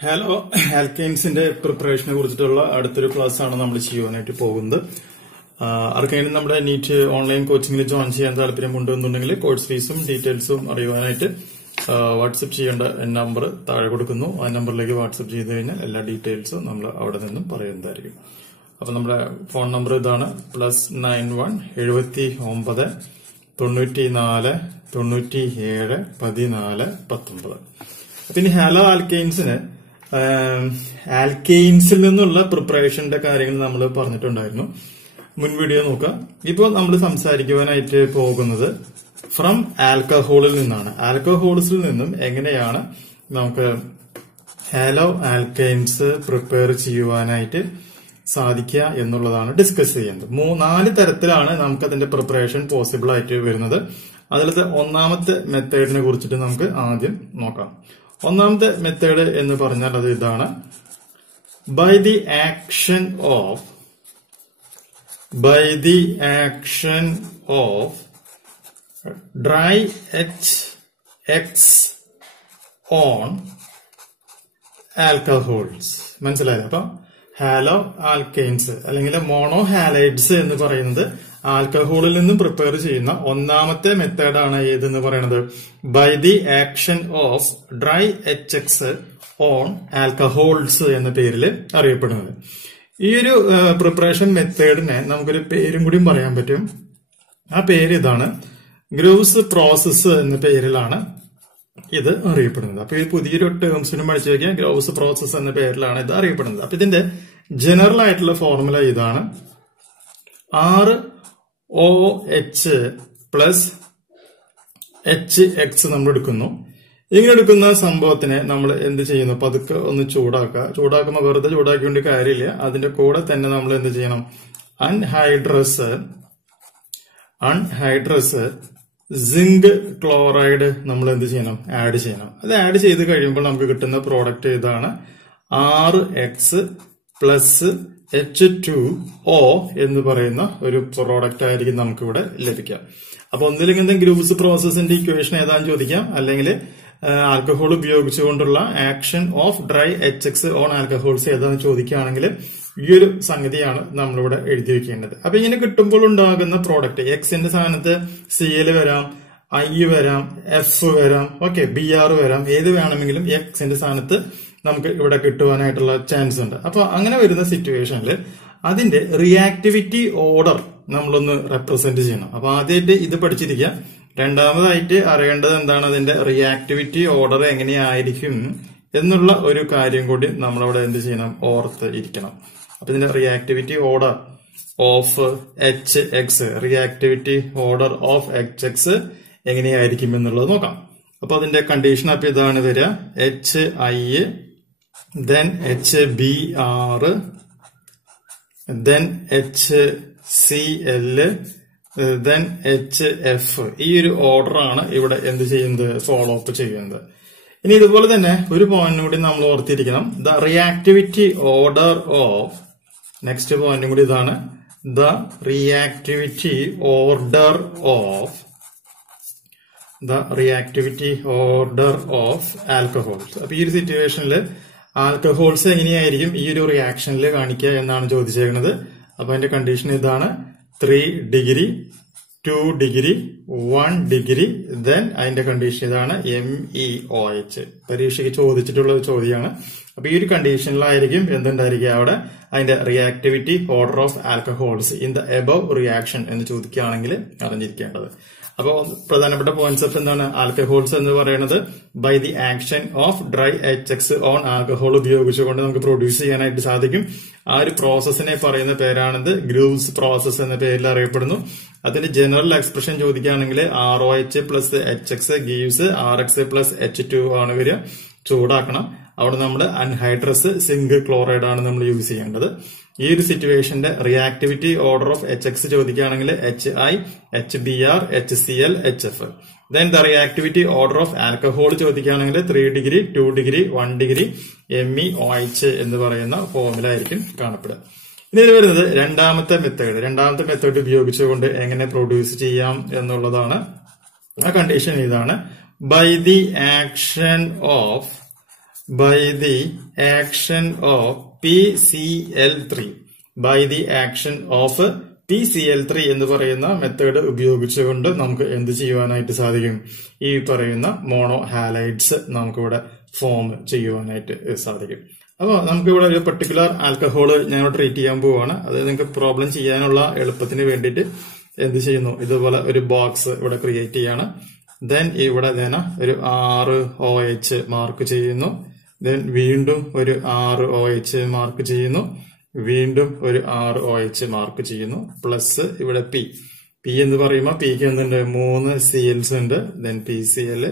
Hello, ആൽക്കൈൻസിന്റെ പ്രിപ്പറേഷനെ കുറിച്ചിട്ടുള്ള അടുത്തൊരു class ആണ് നമ്മൾ ചെയ്യുവാനായിട്ട് പോകുന്നത്. ആർക്കെങ്കിലും നമ്മുടെ നീറ്റ് ഓൺലൈൻ കോച്ചിങ്ങിൽ ജോയിൻ ചെയ്യാൻ താല്പര്യമുണ്ട് എന്നുണ്ടെങ്കിൽ കോഴ്സ് ഫീസും ഡീറ്റെയിൽസും അറിയുവാനായിട്ട് വാട്സ്ആപ്പ് ചെയ്യേണ്ട നമ്പർ താഴെ കൊടുക്കുന്നു. ആ നമ്പറിലേക്ക് വാട്സ്ആപ്പ് ചെയ്ത് കഴിഞ്ഞാൽ എല്ലാ ഡീറ്റെയിൽസും നമ്മൾ അവിടെ നിന്നും പറയുന്നതായിരിക്കും. അപ്പൊ നമ്മുടെ ഫോൺ നമ്പർ ഇതാണ്: +91 79 94 97 14 19. പിന്നെ ഹലോ ആൽക്കൈൻസിന് ആൽക്കൈൻസിൽ നിന്നുള്ള പ്രിപ്പറേഷന്റെ കാര്യങ്ങൾ നമ്മൾ പറഞ്ഞിട്ടുണ്ടായിരുന്നു. മുൻ വീഡിയോ നോക്കാം. ഇപ്പോൾ നമ്മൾ സംസാരിക്കുവാനായിട്ട് പോകുന്നത് ഫ്രം ആൽക്കഹോളിൽ നിന്നാണ്. ആൽക്കഹോൾസിൽ നിന്നും എങ്ങനെയാണ് നമുക്ക് ഹാലോ ആൽക്കൈൻസ് പ്രിപ്പയർ ചെയ്യുവാനായിട്ട് സാധിക്കുക എന്നുള്ളതാണ് ഡിസ്കസ് ചെയ്യുന്നത്. 4 തരത്തിലാണ് നമുക്ക് അതിന്റെ പ്രിപ്പറേഷൻ പോസിബിൾ ആയിട്ട് വരുന്നത്. അതിലത്തെ ഒന്നാമത്തെ മെത്തേഡിനെ കുറിച്ചിട്ട് നമുക്ക് ആദ്യം നോക്കാം. ഒന്നാമത്തെ മെത്തേഡ് എന്ന് പറഞ്ഞാൽ അത് ഇതാണ്: by the action of dry HX on alcohols. മനസ്സിലായത്? അപ്പൊ ഹാലോ ആൽക്കൈൻസ് അല്ലെങ്കിൽ മോണോ ഹാലൈഡ്സ് എന്ന് പറയുന്നത് ആൽക്കഹോളിൽ നിന്നും പ്രിപ്പയർ ചെയ്യുന്ന ഒന്നാമത്തെ മെത്തേഡാണ്. ഏതെന്ന് പറയുന്നത് by the action of dry HX on alcohols എന്ന പേരിൽ അറിയപ്പെടുന്നത്. ഈ ഒരു പ്രിപ്പറേഷൻ മെത്തേഡിനെ നമുക്കൊരു പേരും കൂടി പറയാൻ പറ്റും. ആ പേര് ഇതാണ്: ഗ്രൂവ്സ് പ്രോസസ് എന്ന പേരിലാണ് ഇത് അറിയപ്പെടുന്നത്. അപ്പൊ ഈ പുതിയൊരു ടേംസിനും പഠിച്ചു വയ്ക്കുക. ഗ്രൂവ്സ് പ്രോസസ് എന്ന പേരിലാണ് ഇത് അറിയപ്പെടുന്നത്. അപ്പൊ ഇതിന്റെ ജനറൽ ആയിട്ടുള്ള ഫോർമുല ഇതാണ്: ROH പ്ലസ് HX നമ്മൾ എടുക്കുന്നു. ഇങ്ങനെ എടുക്കുന്ന സംഭവത്തിനെ നമ്മൾ എന്ത് ചെയ്യുന്നു? പതുക്കെ ഒന്ന് ചൂടാക്കുക. ചൂടാക്കുമ്പോൾ വെറുതെ ചൂടാക്കേണ്ട കാര്യമില്ല. അതിന്റെ കൂടെ തന്നെ നമ്മൾ എന്ത് ചെയ്യണം? അൺഹൈഡ്രസ് സിങ്ക് ക്ലോറൈഡ് നമ്മൾ എന്ത് ചെയ്യണം? ആഡ് ചെയ്യണം. അത് ആഡ് ചെയ്ത് കഴിയുമ്പോൾ നമുക്ക് കിട്ടുന്ന പ്രോഡക്റ്റ് ഇതാണ്: RX പ്ലസ് H2O എന്ന് പറയുന്ന ഒരു പ്രോഡക്റ്റ് ആയിരിക്കും നമുക്കിവിടെ ലഭിക്കാം. അപ്പൊ ഒന്നില്ലെങ്കിൽ എന്തെങ്കിലും ഗ്രൂവ്സ് പ്രോസസിന്റെ ഇക്വേഷൻ ഏതാണെന്ന് ചോദിക്കാം, അല്ലെങ്കിൽ ആൽക്കഹോൾ ഉപയോഗിച്ചുകൊണ്ടുള്ള action of dry HX on alcohols ഏതാണെന്ന് ചോദിക്കുകയാണെങ്കിൽ ഈ ഒരു സംഗതിയാണ് നമ്മളിവിടെ എഴുതി വെക്കേണ്ടത്. അപ്പൊ ഇങ്ങനെ കിട്ടുമ്പോൾ ഉണ്ടാകുന്ന പ്രോഡക്റ്റ് എക്സിന്റെ സ്ഥാനത്ത് Cl വരാം, I വരാം, F വരാം, ഓക്കെ, Br വരാം. ഏത് വേണമെങ്കിലും എക്സിന്റെ സ്ഥാനത്ത് നമുക്ക് ഇവിടെ കിട്ടുവാനായിട്ടുള്ള ചാൻസ് ഉണ്ട്. അപ്പൊ അങ്ങനെ വരുന്ന സിറ്റുവേഷനിൽ അതിന്റെ റിയാക്ടിവിറ്റി ഓർഡർ നമ്മളൊന്ന് റെപ്രസെന്റ് ചെയ്യണം. അപ്പൊ ആദ്യമായിട്ട് ഇത് പഠിച്ചിരിക്കുക. രണ്ടാമതായിട്ട് അറിയേണ്ടത് എന്താണ്? അതിന്റെ റിയാക്ടിവിറ്റി ഓർഡർ എങ്ങനെയായിരിക്കും എന്നുള്ള ഒരു കാര്യം കൂടി നമ്മളവിടെ എന്ത് ചെയ്യണം? ഓർത്ത് ഇരിക്കണം. അപ്പൊ ഇതിന്റെ reactivity order of HX, reactivity order of HX എങ്ങനെയായിരിക്കും എന്നുള്ളത് നോക്കാം. അപ്പൊ അതിന്റെ കണ്ടീഷൻ അപ്പൊ ഇതാണ് വരിക: HI, then HBr, then HCl, then HF. ഈ ഒരു ഓർഡർ ആണ് ഇവിടെ എന്ത് ചെയ്യുന്നത്? ഫോളോ അപ്പ് ചെയ്യുന്നത്. ഇനി ഇതുപോലെ തന്നെ ഒരു പോയിന്റും കൂടി നമ്മൾ ഓർത്തിരിക്കണം: the reactivity order of, next പോയിന്റും കൂടി ഇതാണ്: the reactivity order of alcohols. അപ്പൊ ഈ ഒരു സിറ്റുവേഷനിൽ ആൽക്കഹോൾസ് എങ്ങനെയായിരിക്കും ഈ ഒരു റിയാക്ഷനിൽ കാണിക്കുക എന്നാണ് ചോദിച്ചേക്കുന്നത്. അപ്പൊ അതിന്റെ കണ്ടീഷൻ ഇതാണ്: 3 ഡിഗ്രി, 2 ഡിഗ്രി, 1 ഡിഗ്രി, ദെൻ അതിന്റെ കണ്ടീഷൻ ഇതാണ് MEOH. പരീക്ഷയ്ക്ക് ചോദിച്ചിട്ടുള്ള ഒരു ചോദ്യമാണ്. അപ്പൊ ഈ ഒരു കണ്ടീഷനിലായിരിക്കും എന്തുണ്ടായിരിക്കുക? അവിടെ അതിന്റെ reactivity order of alcohols in the above reaction എന്ന് ചോദിക്കുകയാണെങ്കിൽ അറിഞ്ഞിരിക്കേണ്ടത്. അപ്പോൾ പ്രധാനപ്പെട്ട പോയിന്റ്സ് ഓഫ് എന്താണ്? ആൽക്കഹോൾസ് എന്ന് പറയുന്നത് by the action of dry HX on alcohol ഉപയോഗിച്ചുകൊണ്ട് നമുക്ക് പ്രൊഡ്യൂസ് ചെയ്യാനായിട്ട് സാധിക്കും. ആ ഒരു പ്രോസസ്സിനെ പറയുന്ന പേരാണിത് ഗ്രൂവ്സ് പ്രോസസ് എന്ന പേരിൽ അറിയപ്പെടുന്നു. അതിന്റെ ജനറൽ എക്സ്പ്രഷൻ ചോദിക്കുകയാണെങ്കിൽ ROH plus HX gives RX plus H2 ആണ് വരിക. ചൂടാക്കണം. അവിടെ നമ്മൾ അൺഹൈഡ്രസ് സിങ്ക് ക്ലോറൈഡ് ആണ് നമ്മൾ യൂസ് ചെയ്യേണ്ടത്. ഈ ഒരു സിറ്റുവേഷന്റെ റിയാക്ടിവിറ്റി ഓർഡർ ഓഫ് HX ചോദിക്കുകയാണെങ്കിൽ HI, HBr, HCl, HF. Then the reactivity order of alcohol ചോദിക്കുകയാണെങ്കിൽ 3 ഡിഗ്രി, 2 ഡിഗ്രി, 1 ഡിഗ്രി, MEOH എന്ന് പറയുന്ന ഫോർമുല ആയിരിക്കും കാണപ്പെടുക. ഇനി ഇത് വരുന്നത് രണ്ടാമത്തെ മെത്തേഡ് ഉപയോഗിച്ചുകൊണ്ട് എങ്ങനെ പ്രൊഡ്യൂസ് ചെയ്യാം എന്നുള്ളതാണ്. ആ കണ്ടീഷൻ ഇതാണ്: by the action of by the action of PCl3 by the action of PCl3 എന്ന് പറയുന്ന മെത്തേഡ് ഉപയോഗിച്ചുകൊണ്ട് നമുക്ക് എന്ത് ചെയ്യുവാനായിട്ട് സാധിക്കും? ഈ പറയുന്ന മോണോ ഹാലൈഡ്സ് നമുക്കിവിടെ ഫോം ചെയ്യുവാനായിട്ട് സാധിക്കും. അപ്പോൾ നമുക്കിവിടെ ഒരു പെർട്ടിക്കുലർ ആൽക്കഹോള് ഞാൻ ട്രീറ്റ് ചെയ്യാൻ പോവാണ്. അത് നിങ്ങൾക്ക് പ്രോബ്ലം ചെയ്യാനുള്ള എളുപ്പത്തിന് വേണ്ടിയിട്ട് എന്ത് ചെയ്യുന്നു, ഇതുപോലെ ഒരു ബോക്സ് ഇവിടെ ക്രിയേറ്റ് ചെയ്യാണ്. ദെൻ ഇവിടെ ഒരു 6 OH മാർക്ക് ചെയ്യുന്നു. ദെൻ വീണ്ടും ഒരു 6 OH മാർക്ക് ചെയ്യുന്നു. വീണ്ടും ഒരു 6 OH മാർക്ക് ചെയ്യുന്നു. പ്ലസ് ഇവിടെ പി എന്ന് പറയുമ്പോൾ പിക്ക് എന്തുണ്ട്, 3 CLs ഉണ്ട്. Then PCl.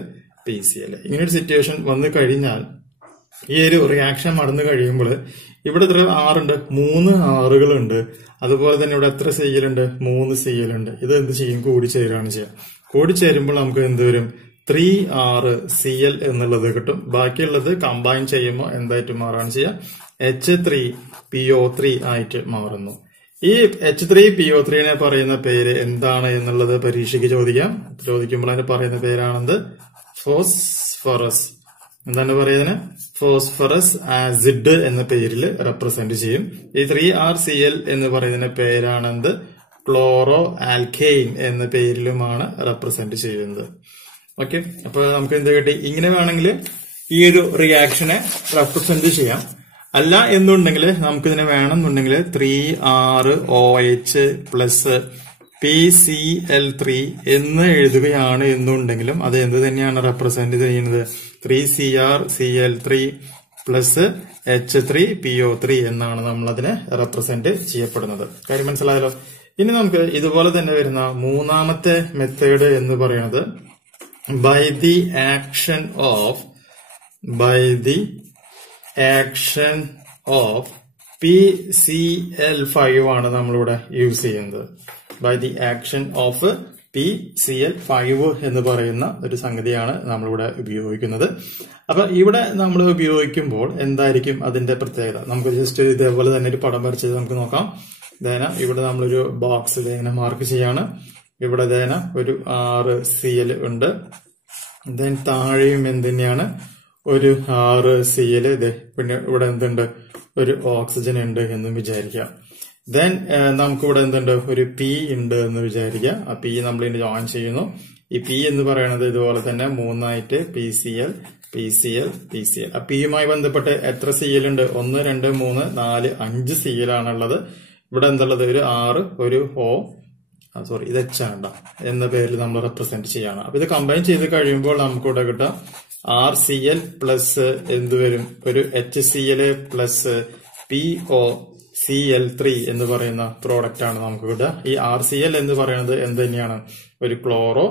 ഇങ്ങനെ ഒരു സിറ്റുവേഷൻ വന്നു കഴിഞ്ഞാൽ ഈ ഒരു റിയാക്ഷൻ നടന്നു കഴിയുമ്പോൾ ഇവിടെ എത്ര 6 ഉണ്ട്, 3 6കളുണ്ട്. അതുപോലെ തന്നെ ഇവിടെ എത്ര CL ഉണ്ട്, 3 CL ഉണ്ട്. ഇത് എന്ത് ചെയ്യും, കൂടിച്ചേരുകയാണ് ചെയ്യുക. കൂടിച്ചേരുമ്പോൾ നമുക്ക് എന്ത് വരും, 3RCl എന്നുള്ളത് കിട്ടും. ബാക്കിയുള്ളത് കമ്പൈൻ ചെയ്യുമ്പോൾ എന്തായിട്ട് മാറാണ് ചെയ്യുക, H3PO3 ആയിട്ട് മാറുന്നു. ഈ H3PO3നെ പറയുന്ന പേര് എന്താണ് എന്നുള്ളത് പരീക്ഷയ്ക്ക് ചോദിക്കുമ്പോൾ അതിന് പറയുന്ന പേരാണെന്ത്, ഫോസ്ഫറസ്. എന്താണ് പറയുന്നത്, ഫോസ്ഫറസ് ആസിഡ് എന്ന പേരിൽ റെപ്രസെന്റ് ചെയ്യും. ഈ 3RCl എന്ന് പറയുന്ന പേരാണെന്ത്, ക്ലോറോ ആൽക്കെയിൻ എന്ന പേരിലുമാണ് റെപ്രസെന്റ് ചെയ്യുന്നത്. ഓക്കെ, അപ്പൊ നമുക്ക് എന്ത് കിട്ടി, ഇങ്ങനെ വേണമെങ്കിൽ ഈ ഒരു റിയാക്ഷനെ റെപ്രസെന്റ് ചെയ്യാം. അല്ല എന്നുണ്ടെങ്കിൽ നമുക്കിതിനെ വേണമെന്നുണ്ടെങ്കിൽ 3ROH പ്ലസ് PCl3 എന്ന് എഴുതുകയാണ് എന്നുണ്ടെങ്കിലും അത് എന്ത് തന്നെയാണ് റെപ്രസെന്റ് ചെയ്യുന്നത്, 3CrCl3 പ്ലസ് H3PO3 എന്നാണ് നമ്മളതിനെ റെപ്രസെന്റ് ചെയ്യപ്പെടുന്നത്. കാര്യം മനസ്സിലായല്ലോ. ഇനി നമുക്ക് ഇതുപോലെ തന്നെ വരുന്ന മൂന്നാമത്തെ മെത്തേഡ് എന്ന് പറയുന്നത് by the action of PCl5 ആണ് നമ്മളിവിടെ യൂസ് ചെയ്യുന്നത്. By the action of PCl5 എന്ന് പറയുന്ന ഒരു സംഗതിയാണ് നമ്മളിവിടെ ഉപയോഗിക്കുന്നത്. അപ്പൊ ഇവിടെ നമ്മൾ ഉപയോഗിക്കുമ്പോൾ എന്തായിരിക്കും അതിന്റെ പ്രത്യേകത, നമുക്ക് ജസ്റ്റ് ഇതേപോലെ തന്നെ ഒരു പടം വരച്ചത് നമുക്ക് നോക്കാം. ഇവിടെ നമ്മളൊരു ബോക്സ് ഇങ്ങനെ മാർക്ക് ചെയ്യാണ്. ഇവിടെ ഒരു 6 CL ഉണ്ട്. ദെൻ താഴെയും എന്തിനാണ് ഒരു 6 CL. പിന്നെ ഇവിടെ എന്തുണ്ട്, ഒരു ഓക്സിജൻ ഉണ്ട് എന്ന് വിചാരിക്കാം. ദെൻ നമുക്കിവിടെ എന്തുണ്ട്, ഒരു P ഉണ്ട് എന്ന് വിചാരിക്കുക. ആ P നമ്മൾ ഇതിന് ജോയിൻ ചെയ്യുന്നു. ഈ P എന്ന് പറയുന്നത് ഇതുപോലെ തന്നെ 3 PCl. ആ Pയുമായി ബന്ധപ്പെട്ട് എത്ര CL ഉണ്ട്, 1 2 3 4 5 CL ആണുള്ളത്. ഇവിടെ എന്തുള്ളത്, ഒരു 6 ഒരു ഇത് H ആണ് എന്ന പേരിൽ നമ്മൾ റെപ്രസെന്റ് ചെയ്യാണ്. അപ്പൊ ഇത് കമ്പൈൻ ചെയ്ത് കഴിയുമ്പോൾ നമുക്കിവിടെ കിട്ടാം RCl പ്ലസ് എന്ത് വരും, ഒരു HCl പ്ലസ് POCl3 എന്ന് പറയുന്ന പ്രോഡക്റ്റ് ആണ് നമുക്ക് കിട്ടുക. ഈ RCl എന്ന് പറയുന്നത് എന്ത് തന്നെയാണ്, ഒരു ക്ലോറോ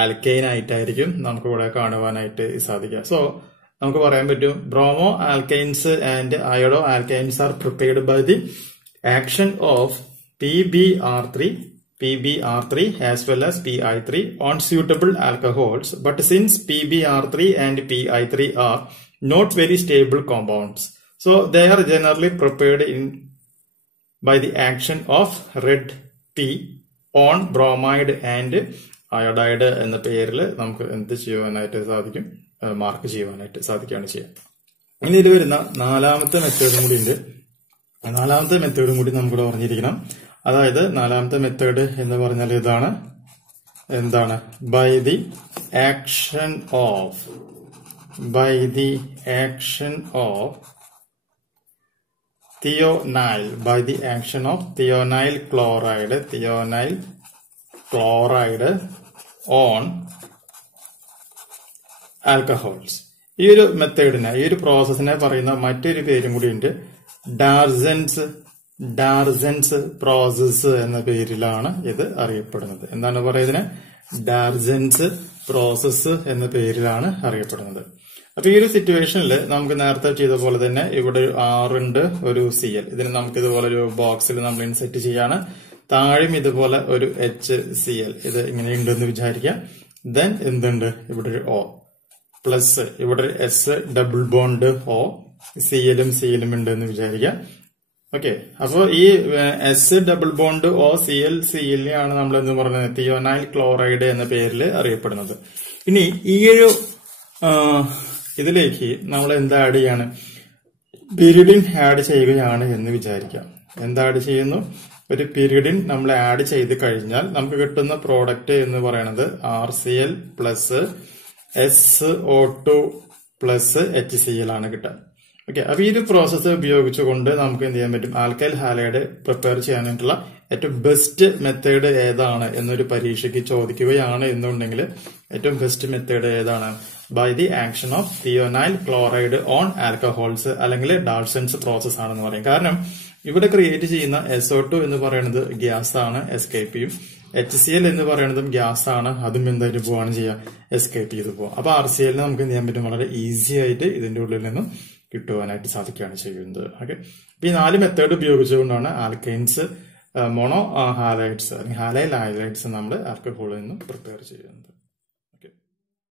ആൽക്കെയിൻ ആയിട്ടായിരിക്കും നമുക്ക് ഇവിടെ കാണുവാനായിട്ട് സാധിക്കുക. സോ നമുക്ക് പറയാൻ പറ്റും, bromo alkanes and iodo alkanes are prepared by the action of PBr3 as well as PI3 on suitable alcohols, but since PBr3 and PI3 are not very stable compounds, so they are generally prepared by the action of red P on bromide and iodide എന്ന പേരിൽ നമുക്ക് എന്ത് ചെയ്യുവാനായിട്ട് സാധിക്കും, mark ചെയ്യുവാനായിട്ട് സാധിക്കുകയാണ് ചെയ്യുക. ഇനി ഇത് വരുന്ന നാലാമത്തെ മെത്തേഡും കൂടി ഉണ്ട്. നാലാമത്തെ മെത്തേഡും കൂടി നമുക്കിവിടെ പറഞ്ഞിരിക്കണം. അതായത് നാലാമത്തെ മെത്തേഡ് എന്ന് പറഞ്ഞാൽ ഇതാണ്, എന്താണ്, by the action of thionyl, by the action of thionyl chloride on alcohols. ഈ ഒരു മെത്തേഡിനെ, ഈ ഒരു പ്രോസസ്സിനെ പറയുന്ന മറ്റൊരു പേരും കൂടി ഉണ്ട്, ഡാർസൻസ് പ്രോസസ് എന്ന പേരിലാണ് ഇത് അറിയപ്പെടുന്നത്. എന്താണ് പറയുന്നത്, ഡാർസൻസ് പ്രോസസ് എന്ന പേരിലാണ് അറിയപ്പെടുന്നത്. അപ്പൊ ഈ ഒരു സിറ്റുവേഷനിൽ നമുക്ക് നേരത്തെ ചെയ്ത പോലെ തന്നെ ഇവിടെ ഒരു 6 ഉണ്ട്, ഒരു CL. ഇതിന് നമുക്ക് ഇതുപോലെ ഒരു ബോക്സിൽ നമ്മൾ ഇൻസെറ്റ് ചെയ്യാണ്. താഴെയും ഇതുപോലെ ഒരു HCl ഇത് ഇങ്ങനെ ഉണ്ടെന്ന് വിചാരിക്കാം. ദെൻ എന്തുണ്ട്, ഇവിടെ ഒരു O പ്ലസ്, ഇവിടെ ഒരു S ഡബിൾ ബോണ്ട് O, CLും ഉണ്ട് എന്ന് വിചാരിക്കാം. ഓക്കെ, അപ്പോ ഈ S double bond O CL ആണ് നമ്മൾ എന്ന് പറയുന്നത് തിയോനൈൽ ക്ലോറൈഡ് എന്ന പേരിൽ അറിയപ്പെടുന്നത്. ഇനി ഈ ഒരു ഇതിലേക്ക് നമ്മൾ എന്താ ആഡ് ചെയ്യാണ്? പിരിഡിൻ ആഡ് ചെയ്യുകയാണ് എന്ന് വിചാരിക്കാം. എന്താ ആഡ് ചെയ്യുന്നു? ഒരു പിരിഡിൻ നമ്മൾ ആഡ് ചെയ്ത് കഴിഞ്ഞാൽ നമുക്ക് കിട്ടുന്ന പ്രോഡക്റ്റ് എന്ന് പറയുന്നത് RCl plus SO2 plus HCl ആണ് കിട്ടുക. ഓക്കെ, അപ്പൊ ഈ ഒരു പ്രോസസ്സ് ഉപയോഗിച്ചുകൊണ്ട് നമുക്ക് എന്ത് ചെയ്യാൻ പറ്റും? ആൽക്കൈൽ ഹാലൈഡ് പ്രിപ്പയർ ചെയ്യാനായിട്ടുള്ള ഏറ്റവും ബെസ്റ്റ് മെത്തേഡ് ഏതാണ് എന്നൊരു പരീക്ഷയ്ക്ക് ചോദിക്കുകയാണ് എന്നുണ്ടെങ്കിൽ ഏറ്റവും ബെസ്റ്റ് മെത്തേഡ് ഏതാണ്? By the action of thionyl chloride on alcohols, അല്ലെങ്കിൽ ഡാൾസൺസ് പ്രോസസ് ആണെന്ന് പറയും. കാരണം ഇവിടെ ക്രിയേറ്റ് ചെയ്യുന്ന SO2 എന്ന് പറയുന്നത് ഗ്യാസ് ആണ്, എസ്കേപ്പ് ചെയ്യും. HCl എന്ന് പറയുന്നതും ഗ്യാസ് ആണ്, അതും എന്തായിട്ട് പോവാണ് ചെയ്യുക? എസ്കേപ്പ് ചെയ്ത് പോവാം. അപ്പൊ RCl നമുക്ക് എന്ത് ചെയ്യാൻ പറ്റും? വളരെ ഈസി ആയിട്ട് ഇതിന്റെ ഉള്ളിൽ നിന്നും കിട്ടുവാനായിട്ട് സാധിക്കുകയാണ് ചെയ്യുന്നത്. ഓക്കെ, അപ്പൊ ഈ 4 മെത്തേഡ് ഉപയോഗിച്ചുകൊണ്ടാണ് ആൽക്കൈൻസ്, മോണോ ഹാലൈഡ്സ് അല്ലെങ്കിൽ ഹാലൈൽ ഹാലൈഡ്സ് നമ്മൾ ആൽക്കഹോളിൽ നിന്നും പ്രിപ്പയർ ചെയ്യുന്നത്.